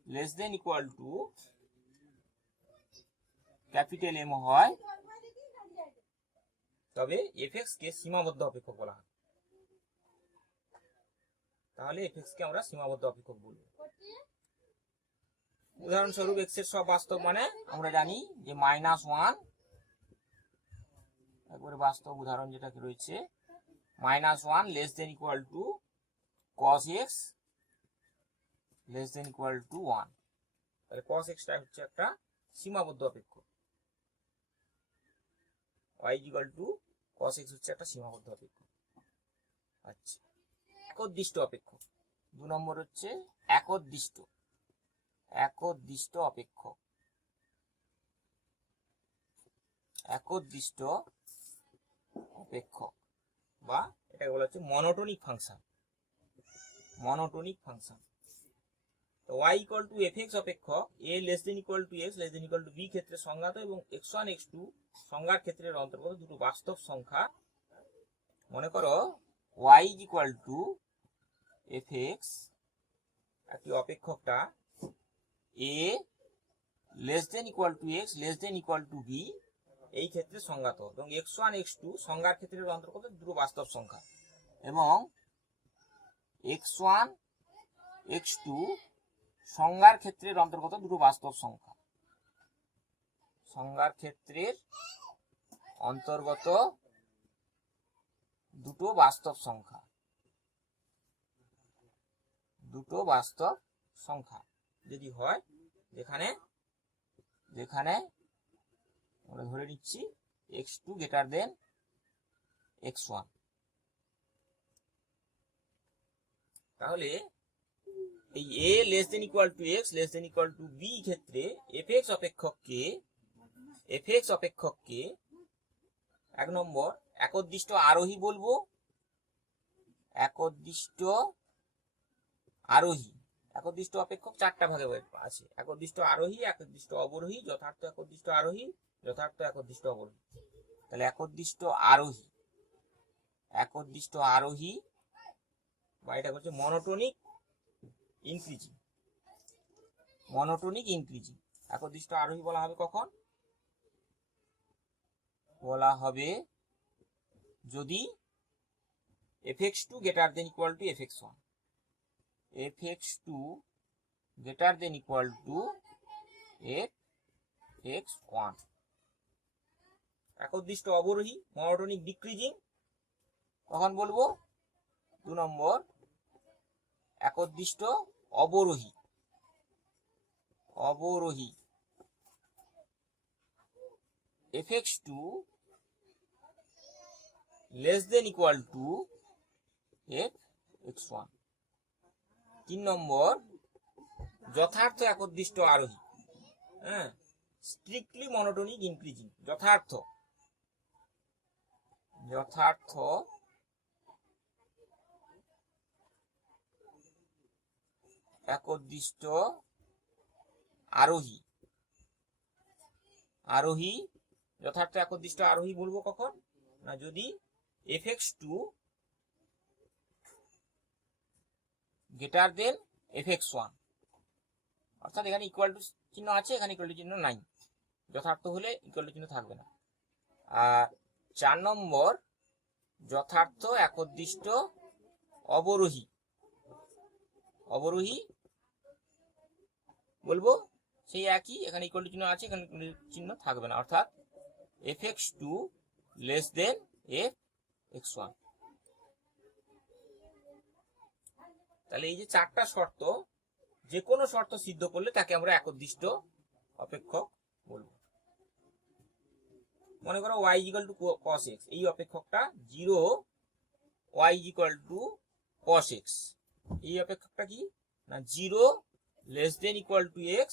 less than equal to capital M হয়, তবে fx কে সীমাবদ্ধ অপেক্ষক বলা হয়। তাহলে fx কে আমরা সীমাবদ্ধ অপেক্ষক বলবো। উদাহরণস্বরূপ x এর সব বাস্তব মানে আমরা জানি যে -1, একবারে বাস্তব উদাহরণ যেটা রয়েছে -1 less than equal to cos x less than equal to 1। তাহলে cos x টা হচ্ছে একটা সীমাবদ্ধ অপেক্ষক, y equal to cos x হচ্ছে একটা সীমাবদ্ধ অপেক্ষক। আচ্ছা, একদিষ্ট অপেক্ষক, 2 নম্বর হচ্ছে একদিষ্ট অপেক্ষক। একদিষ্ট অপেক্ষক বা এটাকে বলা হচ্ছে মনোটোনিক ফাংশন। তো y equal to fx অপেক্ষক a less than equal to x less than equal to b ক্ষেত্রে সংজ্ঞাত এবং x1 x2 সংজ্ঞার ক্ষেত্রের অন্তর্গত দুটো বাস্তব সংখ্যা। মনে করো y equal to fx একটি অপেক্ষকটা a less than equal to x less than equal to b এই ক্ষেত্রে সংজ্ঞাত এবং x1 x2 সংজ্ঞার ক্ষেত্রের অন্তর্গত দুটো বাস্তব সংখ্যা এবং x1 x2 সংজ্ঞার ক্ষেত্রের অন্তর্গত দুটো বাস্তব সংখ্যা। সংজ্ঞার ক্ষেত্রের অন্তর্গত দুটো বাস্তব সংখ্যা যদি হয়, যেখানে আমরা ধরে নিচ্ছি x2 greater than x1, তাহলে এই a less than equal to x less than equal to b ক্ষেত্রে fx অপেক্ষককে এক নম্বর একদিষ্ট আরোহী বলবো। একদিষ্ট অপেক্ষক চারটা ভাগে আছে: একদিষ্ট আরোহী, একদিষ্ট অবরোহী, যথার্থ একদিষ্ট আরোহী, যথার্থ একদিষ্ট অবরোহী। তাহলে একদিষ্ট আরোহী বা এটা হচ্ছে মনোটোনিক ইনক্রিজিং। একদিষ্ট আরোহী বলা হবে কখন? বলা হবে যদি fx2 greater than equal to fx1 greater than equal to fx1। একদিষ্ট অবরোহী মনোটোনিক ডিক্রিজিং কখন বলবো? 2 নম্বর একদিষ্ট অবরোহী fx2 less than equal to fx1। 3 নম্বর যথার্থ একদিষ্ট আরোহী, স্ট্রিক্টলি মনোটোনিক ইনক্রিজিং। যথার্থ একদিষ্ট আরোহী যথার্থ একদিষ্ট আরোহী বলবো কখন না? যদি fx2 greater than fx1, অর্থাৎ এখানে ইকুয়াল টু চিহ্ন আছে, এখানে ইকুয়াল টু চিহ্ন নাই, যথার্থ হলে ইকুয়াল টু চিহ্ন থাকবে না। আর 4 নম্বর যথার্থ একদিষ্ট অবরোহী বলবো, সেই একই, এখানে ইকুয়াল টু চিহ্ন আছে, এখানে চিহ্ন থাকবে না, অর্থাৎ fx2 less than x1। তাহলে এই যে চারটা শর্ত, যে কোনো শর্ত সিদ্ধ করলে তাকে আমরা একদিষ্ট অপেক্ষক বলবো। মনে করো y = cos x, এই অপেক্ষকটা 0 y = cos x, এই অপেক্ষকটা কি না 0 < x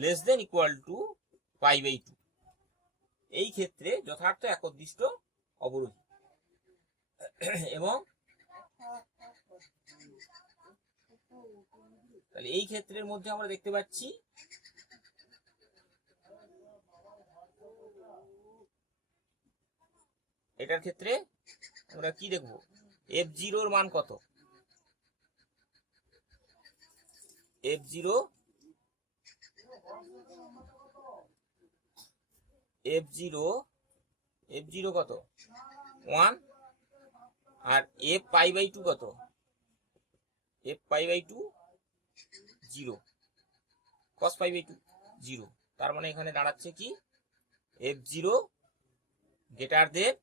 < π/2। এই ক্ষেত্রে যথার্থ একদিষ্ট অবরোহী। এবং তাহলে এই ক্ষেত্রের মধ্যে আমরা দেখতে পাচ্ছি এটার ক্ষেত্রে আমরা কি দেখব, f0 এর মান কত, f0 কত 1, আর f π/2 কত, f π/2 0, cos π/2 0। তার মানে এখানে দাঁড়াচ্ছে কি f0 greater than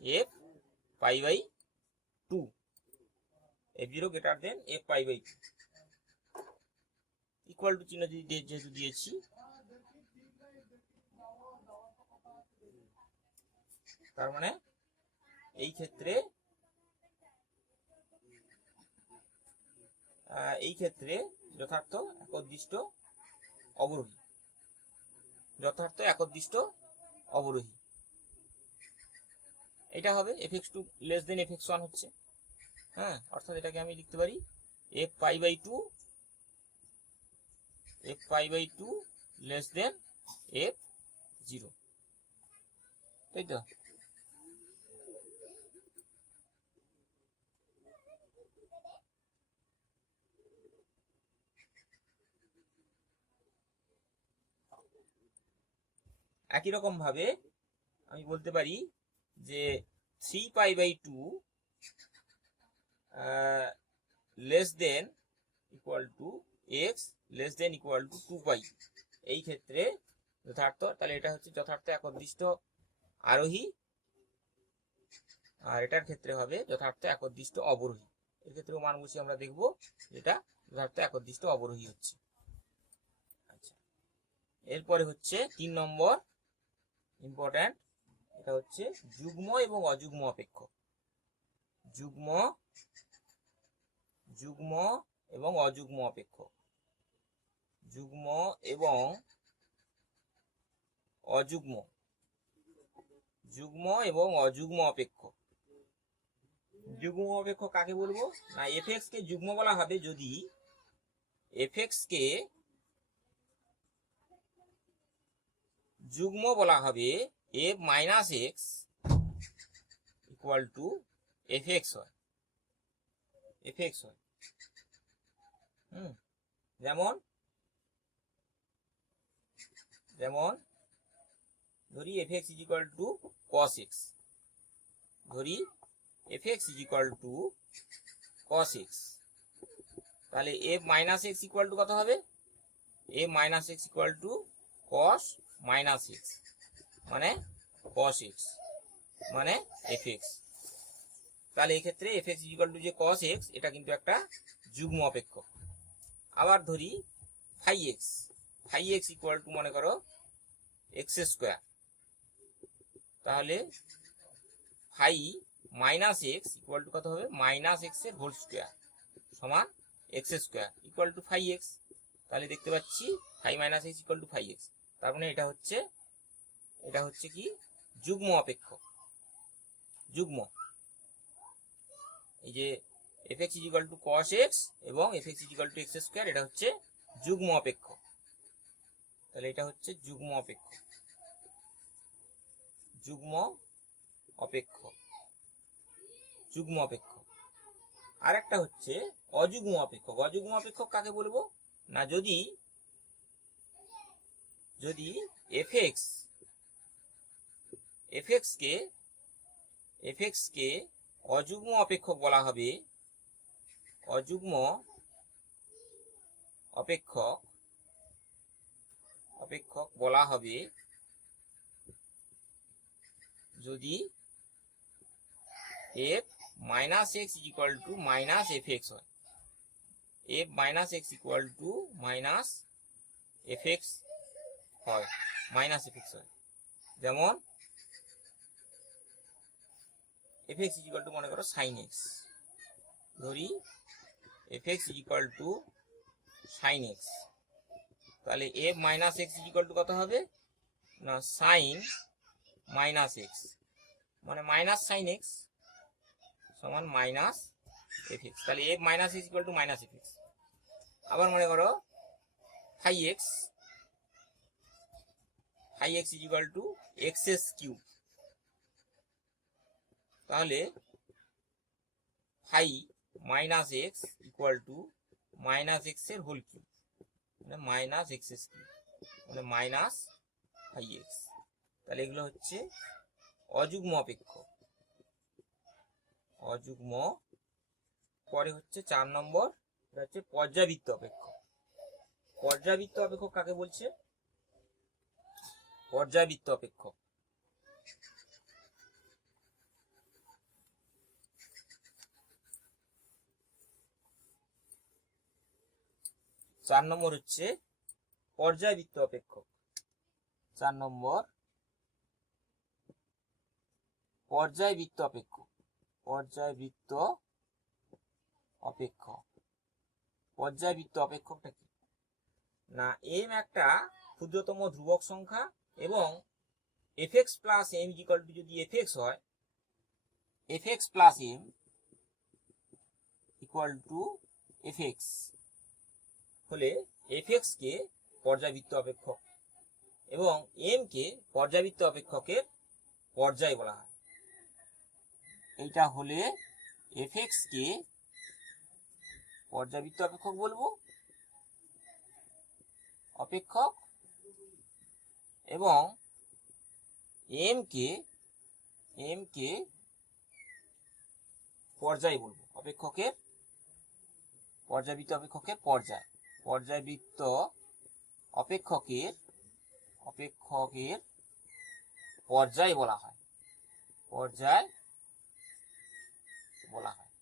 f π/2, f0 greater than f π/2 equal to চিহ্ন যেহেতু দিয়েছি, তার মানে এই ক্ষেত্রে যথার্থ একদিষ্ট অবরোহী, এটা হবে fx2 fx1 হচ্ছে। হ্যাঁ, অর্থাৎ এটাকে আমি লিখতে পারি f π/2 f0, তাই তো। একই রকম ভাবে আমি বলতে পারি যে 3 π/2 x < 2π, এই ক্ষেত্রে যথার্থ, তাহলে এটা হচ্ছে যথার্থ একদিষ্ট আরোহী, আর এটার ক্ষেত্রে হবে যথার্থ একদিষ্ট অবরোহী। এর ক্ষেত্রে মান বসিয়ে আমরা দেখব যেটা যথার্থ একদিষ্ট অবরোহী হচ্ছে। আচ্ছা, এরপরে হচ্ছে 3 নম্বর ইম্পর্টেন্ট, এটা হচ্ছে যুগ্ম এবং অযুগ্ম অপেক্ষক। যুগ্ম এবং অযুগ্ম অপেক্ষক, যুগ্ম এবং অযুগ্ম অপেক্ষক। যুগ্ম অপেক্ষক কাকে বলবো না, fx কে যুগ্ম বলা হবে যদি fx কে যুগ্ম বলা হবে f - x = fx হয়। যেমন ধরি fx = cos x, তাহলে f - x কত হবে, f - x cos - x মানে cos x মানে fx। তাহলে এই ক্ষেত্রে fx যে cos x, এটা কিন্তু একটা যুগ্ম অপেক্ষক। আবার ধরি phi x মনে করো x², তাহলে phi - x কত হবে, -x² সমান x² phi x। তাহলে দেখতে পাচ্ছি phi - x phi x, তার মানে এটা হচ্ছে কি যুগ্ম অপেক্ষক। যুগ্ম, এই যে fx = cos x এবং fx = x², এটা হচ্ছে যুগ্ম অপেক্ষক। তাহলে এটা হচ্ছে যুগ্ম অপেক্ষক। আরেকটা হচ্ছে অযুগ্ম অপেক্ষক। অযুগ্ম অপেক্ষক কাকে বলবো না, যদি fx কে অযুগ্ম অপেক্ষক বলা হবে, অযুগ্ম অপেক্ষক বলা হবে যদি f minus X equal to minus F X হয়, f minus X equal to minus F X হয়, মাইনাস এফ এক্স হয়, যেমন এফ এক্স ইকুয়াল টু মনে করো সাইন এক্স, ধরি F X equal to sine X, তাহলে F minus X equal to কত হবে না সাইন মাইনাস এক্স, মানে মাইনাস সাইন এক্স সমান মাইনাস এফ এক্স, তাহলে F minus X equal to minus F x. আবার মনে করো phi X equal to X এস কিউব, তাহলে phi minus X equal to minus X এর হোল কিউব, মানে মাইনাস এক্স এস কিউব, মানে মাইনাস ফাই এক্স। তাহলে এগুলো হচ্ছে অযুগ্ম অপেক্ষক। অযুগ্ম। পরে হচ্ছে 4 নম্বর, এটা হচ্ছে পর্যাবৃত্ত অপেক্ষক। পর্যাবৃত্ত অপেক্ষক কাকে বলছে? পর্যাবৃত্ত অপেক্ষক চার নম্বর হচ্ছে পর্যায়বৃত্ত অপেক্ষক। 4 নম্বর পর্যায়বৃত্ত অপেক্ষক। পর্যায়বৃত্ত অপেক্ষক। পর্যায়বৃত্ত অপেক্ষকটা কি না, এম একটা ক্ষুদ্রতম ধ্রুবক সংখ্যা এবং F X plus M equal to যদি এফ এক্স হয়, F X plus M equal to F X হলে এফ এক্স কে পর্যায়বৃত্ত অপেক্ষক এবং এম কে পর্যায়বৃত্ত অপেক্ষকের পর্যায় বলা হয়। এইটা হলে এফ এক্স কে পর্যাবৃত্ত অপেক্ষক বলবো, অপেক্ষক, এবং এম কে পর্যায় বলবো, অপেক্ষকের পর্যাবৃত্ত অপেক্ষকের পর্যায়। পর্যাবৃত্ত অপেক্ষকের পর্যায় বলা হয়, পর্যায় বলা হয়।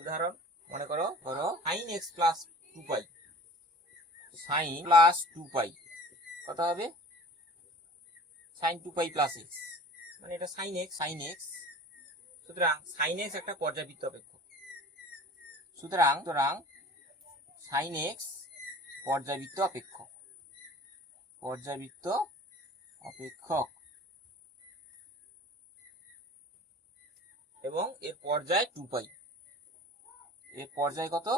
উদাহরণ মনে করো সাইন এক্স প্লাস 2 পাই, সাইন প্লাস 2 পাই কত হবে সাইন 2 পাই প্লাস এক্স, মানে এটা সাইন এক্স। সুতরাং সাইন এক্স একটা পর্যাবৃত্ত অপেক্ষক। সুতরাং সাইন এক্স পর্যাবৃত্ত অপেক্ষক। পর্যাবৃত্ত অপেক্ষক এবং এর পর্যায় 2 পাই। এর পর্যায় কত?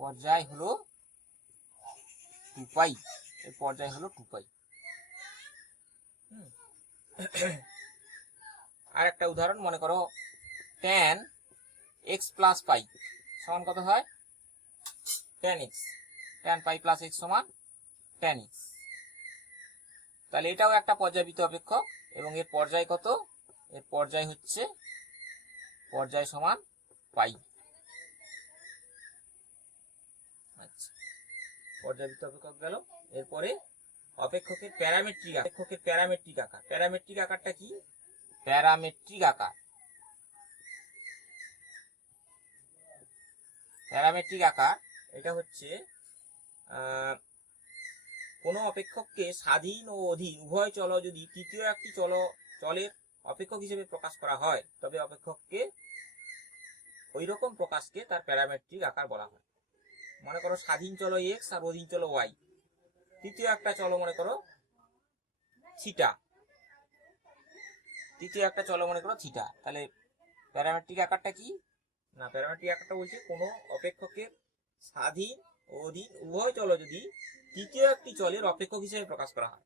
পর্যায় হলো 2 পাই। এর পর্যায় হলো 2 পাই। আর একটা উদাহরণ মনে করো tan x প্লাস পাই সমান কত হয় tan x, tan পাই প্লাস x সমান tan x। তাহলে এটাও একটা পর্যাবৃত্ত অপেক্ষক এবং এর পর্যায় কত? এর পর্যায় হচ্ছে পর্যায় সমান পাই। আচ্ছা, পর্যাবৃত্ত অপেক্ষক গেল। এরপরে অপেক্ষকের প্যারামেট্রিক আকার। অপেক্ষকের প্যারামেট্রিক আকার। প্যারামেট্রিক আকারটা কি? প্যারামেট্রিক আকার। প্যারামেট্রিক আকার এটা হচ্ছে কোনো অপেক্ষককে স্বাধীন ও অধীন উভয় চল যদি তৃতীয় একটি চলের অপেক্ষক হিসেবে প্রকাশ করা হয় তবে অপেক্ষককে ওই রকম প্রকাশকে তার প্যারামেট্রিক আকার বলা হয়। মনে করো স্বাধীন চল এক্স আর অধীন চল ওয়াই, তৃতীয় একটা চল মনে করো থিটা, তৃতীয় একটা চল মনে করো থিটা। তাহলে প্যারামেট্রিক আকারটা কি না, প্যারামেট্রিক আকারটা বলছে কোনো অপেক্ষকের স্বাধীন ও অধীন উভয় চল যদি তৃতীয় একটি চলের অপেক্ষক হিসেবে প্রকাশ করা হয়।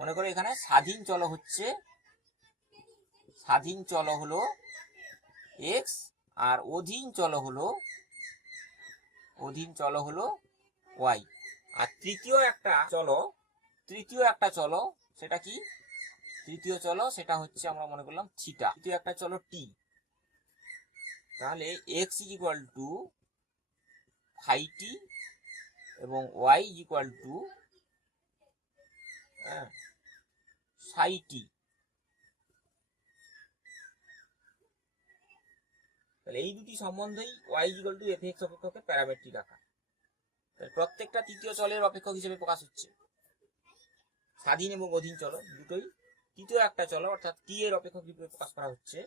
মনে করো এখানে স্বাধীন চল হলো এক্স আর অধীন চল হলো ওয়াই, আর তৃতীয় একটা চল সেটা কি? তৃতীয় চল সেটা হচ্ছে আমরা মনে করলাম থিটা। তৃতীয় একটা চল টি। তাহলে X equal to phi T এবং Y equal to psi T. তাহলে এই দুটি সম্বন্ধেই y equal to F X অপেক্ষকের প্যারামেট্রিক আকার। তাহলে প্রত্যেকটা তৃতীয় চলের অপেক্ষক হিসেবে প্রকাশ হচ্ছে। স্বাধীন এবং অধীন চল দুটোই তৃতীয় একটা চল অর্থাৎ টি এর অপেক্ষক হিসেবে প্রকাশ করা হচ্ছে।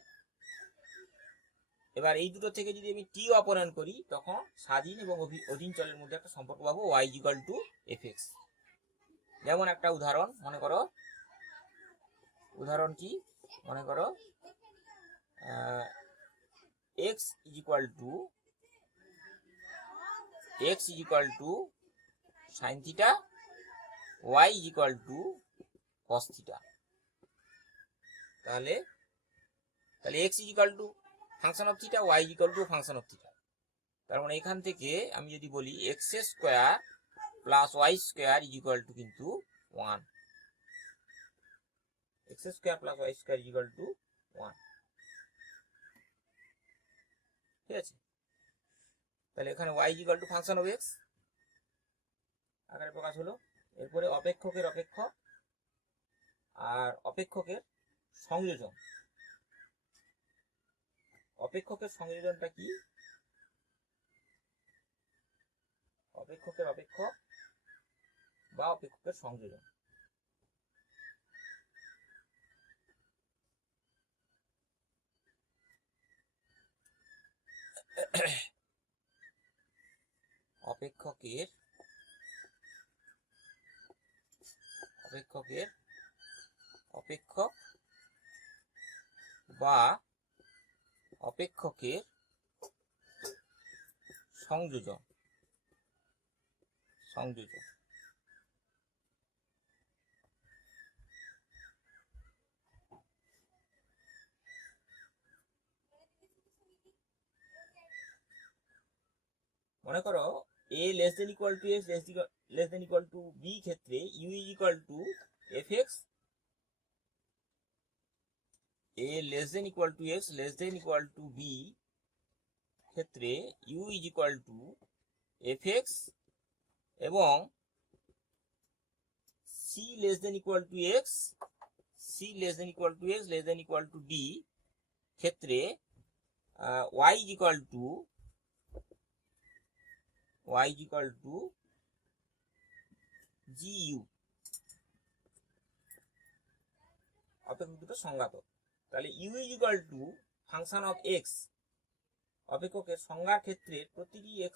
এবার এই দুটো থেকে যদি আমি টি অপনয়ন করি তখন স্বাধীন এবং অধীন চলের মধ্যে একটা সম্পর্ক পাবো y equal to F x. যেমন একটা উদাহরণ মনে করো, উদাহরণ কি মনে করো x is equal to sin theta, y is equal to cos theta। তাহলে x is equal to function of theta, y is equal to function of theta. তার মানে এখান থেকে আমি যদি বলি x square plus y square is equal to কিন্তু 1, x square plus y square is equal to 1। ঠিক আছে, তাহলে এখানে y is equal to function of x আকারে প্রকাশ হলো। এরপরে অপেক্ষকের অপেক্ষক আর অপেক্ষকের সংযোজন। অপেক্ষকের সংযোজনটা কি? অপেক্ষকের অপেক্ষক বা অপেক্ষকের সংযোজন। অপেক্ষকের অপেক্ষক বা অপেক্ষকের সংযোজন। মনে করো a less than equal to x less than equal to b ক্ষেত্রে u is equal to fx, a less than equal to x less than equal to b ক্ষেত্রে u is equal to fx এবং c less than equal to x less than equal to d ক্ষেত্রে y is equal to gu। অপেক্ষক দুটো সংজ্ঞাত। তাহলে u is equal to function of x, অপেক্ষকের সংজ্ঞার ক্ষেত্রে প্রতিটি x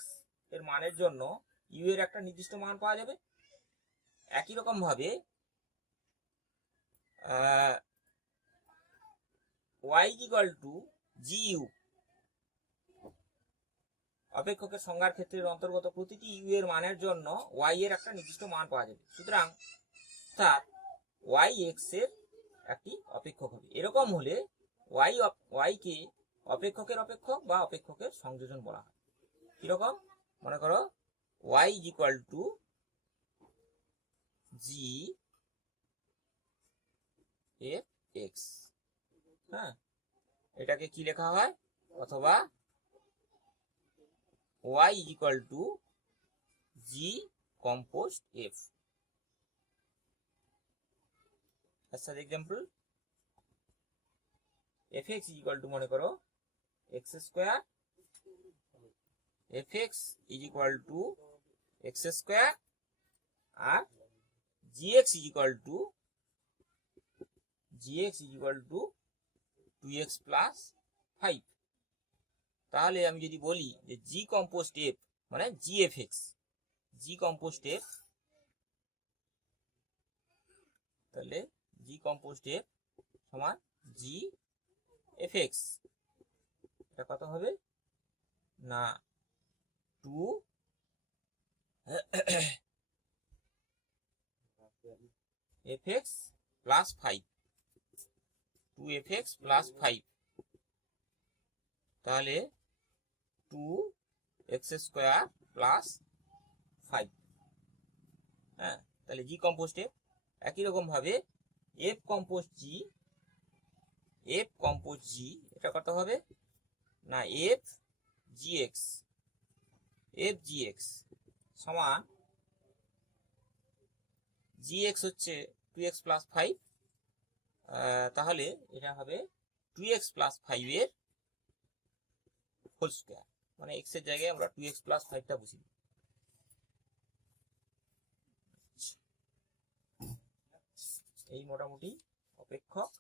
এর মানের জন্য u এর একটা নির্দিষ্ট মান পাওয়া যাবে। একই রকম ভাবে y is equal to gu, অপেক্ষকের সংজ্ঞার ক্ষেত্রের অন্তর্গত প্রতিটি u এর মানের জন্য y এর একটা নির্দিষ্ট মান পাওয়া যাবে। সুতরাং তার y x এর একটি অপেক্ষক হবে। এরকম হলে y কে অপেক্ষকের অপেক্ষক বা অপেক্ষকের সংযোজন বলা হয়। কিরকম? মনে করো y is equal to g f x। হ্যাঁ, এটাকে কি লেখা হয়? অথবা y is equal to g composed f। আচ্ছা, example fx is equal to মনে করো x square, fx is equal to x square আর gx is equal to 2x plus 5। তাহলে আমি যদি বলি যে g composed f মানে gfx, g composed f, তাহলে g composed f সমান gfx। এটা কত হবে না 2fx plus 5, 2fx plus 5, তাহলে 2x স্কয়ার প্লাস 5। হ্যাঁ, তাহলে g কম্পোস্ট f। একই রকম ভাবে f কম্পোস্ট g, এটা কত হবে না f gx সমান gx হচ্ছে 2x plus 5 তাহলে এটা হবে 2x প্লাস 5 এর হোল স্কোয়ার, মানে x এর জায়গায় আমরা 2x প্লাস 5টা বসি। এই মোটামুটি অপেক্ষক